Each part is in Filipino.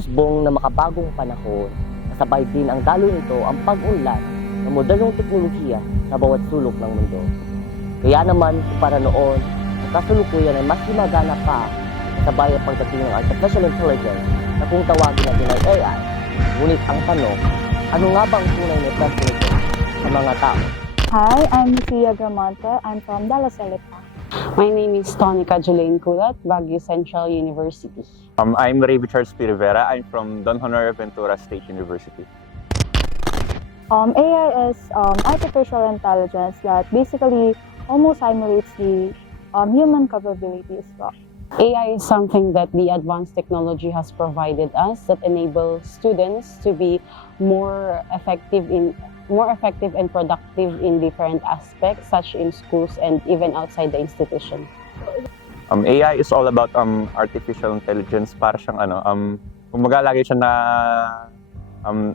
Humuhusbong na makabagong panahon, kasabay din ang daloy nito ang pag-unlad ng modernong teknolohiya sa bawat sulok ng mundo. Kaya naman, para noon, ang kasulukuyan ay mas gumagana pa kasabay ang pagdating ng artificial intelligence na kung tawagin natin ay AI. Ngunit ang tanong, ano nga ba ang tunay na epekto nito sa mga tao? Hi, I'm Lucia Gramonte. I'm from De La Salle. My name is Tonica Julaine Kulat, Baguio Central University. I'm Ray Charles P. Rivera. I'm from Don Honor Ventura State University. AI is artificial intelligence that basically almost simulates the human capability as well. AI is something that the advanced technology has provided us that enables students to be more effective and productive in different aspects, such in schools and even outside the institution. AI is all about artificial intelligence. Para siyang kumbaga lagi siya na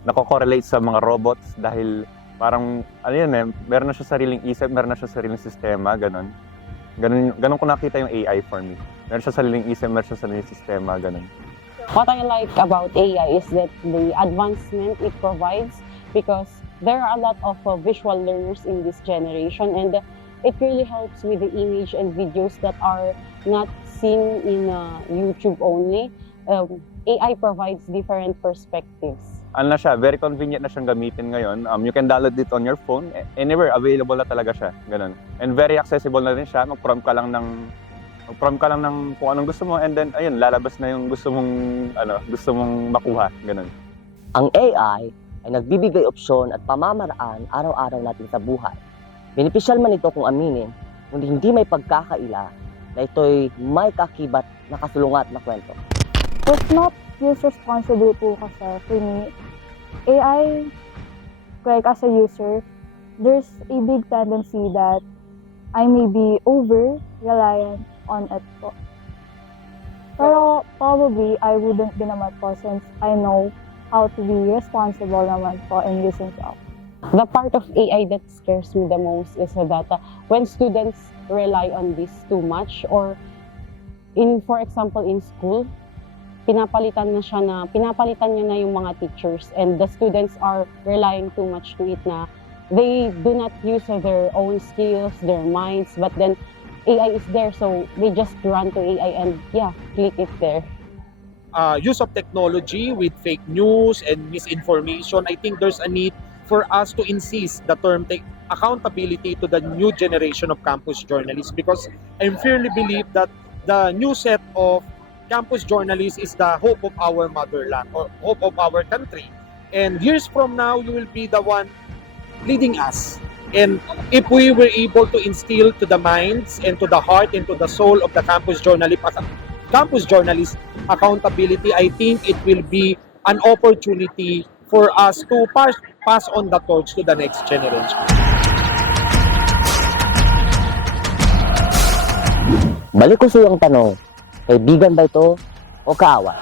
nako-correlate sa mga robots dahil parang meron na siya sariling isip, meron na siya sariling sistema, ganun ko nakita yung AI for me. Meron siya sariling isip, meron siya sariling sistema, ganun. What I like about AI is that the advancement it provides, because there are a lot of visual learners in this generation, and it really helps with the image and videos that are not seen in YouTube only. AI provides different perspectives. Ano na siya, very convenient na siyang gamitin ngayon. You can download it on your phone, anywhere, available na talaga siya, ganun. And very accessible na rin siya, mag-prompt ka lang ng kung anong gusto mo, and then ayun, lalabas na yung gusto mong makuha, ganun. Ang AI ay nagbibigay opsyon at pamamaraan araw-araw natin sa buhay. Benepisyal man ito kung aminin, kundi hindi may pagkakaila na ito'y may kakibat na kasulungat na kwento. It's not user-responsible po kasi for me, AI, like as a user, there's a big tendency that I may be over-reliant on it po. Pero probably, I wouldn't be naman po since I know how to be responsible naman po in using it. The part of AI that scares me the most is that when students rely on this too much, or for example, in school, pinapalitan niya na yung mga teachers, and the students are relying too much to it na they do not use their own skills, their minds, but then AI is there, so they just run to AI and click it there. Use of technology with fake news and misinformation, I think there's a need for us to insist the term accountability to the new generation of campus journalists, because I firmly believe that the new set of campus journalists is the hope of our motherland or hope of our country. And years from now, you will be the one leading us. And if we were able to instill to the minds and to the heart and to the soul of the campus journalist accountability, I think it will be an opportunity for us to pass on the torch to the next generation. Balik ko sa iyong tanong, kaibigan ba ito o kaaway?